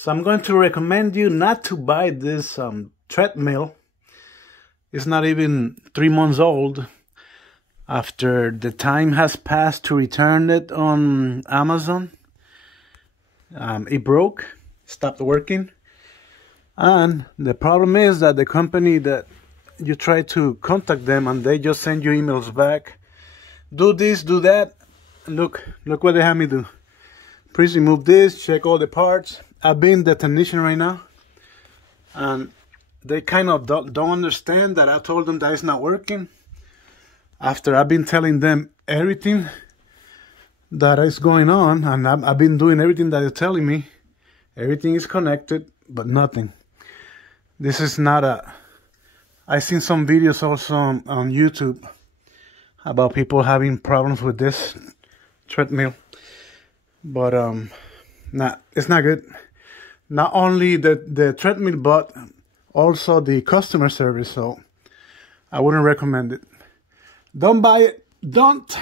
So I'm going to recommend you not to buy this treadmill. It's not even 3 months old. After the time has passed to return it on Amazon, it broke, stopped working. And the problem is that the company that you try to contact them and they just send you emails back. Do this, do that. Look what they have me do. Please remove this, check all the parts. I've been the technician right now. And they kind of don't understand that I told them that it's not working. After I've been telling them everything that is going on, and I've been doing everything that they're telling me. Everything is connected, but nothing. This is not a... I've seen some videos also on YouTube about people having problems with this treadmill. But it's not good. Not only the treadmill, but also the customer service. So I wouldn't recommend it. Don't buy it. Don't.